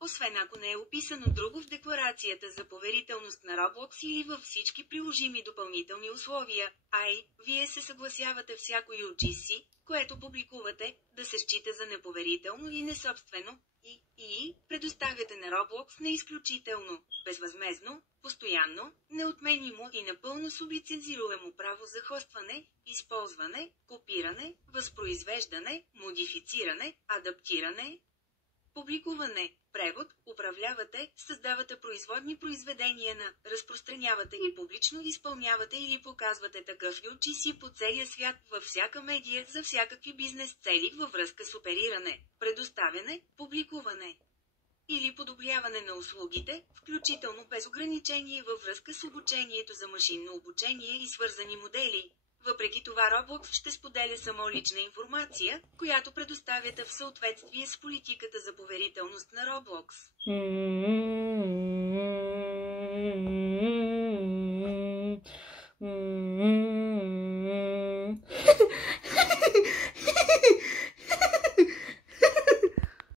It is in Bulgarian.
Освен ако не е описано друго в декларацията за поверителност на Roblox или във всички приложими допълнителни условия, вие се съгласявате всяко UGC, което публикувате, да се счита за неповерително и несобствено, и предоставяте на Roblox на изключително, безвъзмездно, постоянно, неотменимо и напълно сублицензируемо право за хостване, използване, копиране, възпроизвеждане, модифициране, адаптиране, публикуване, превод, управлявате, създавате производни произведения на, разпространявате и публично изпълнявате или показвате такъв UGC по целия свят, във всяка медия, за всякакви бизнес цели във връзка с опериране, предоставяне, публикуване или подобряване на услугите, включително без ограничение във връзка с обучението за машинно обучение и свързани модели. Въпреки това Roblox ще споделя само лична информация, която предоставяте в съответствие с политиката за поверителност на Roblox.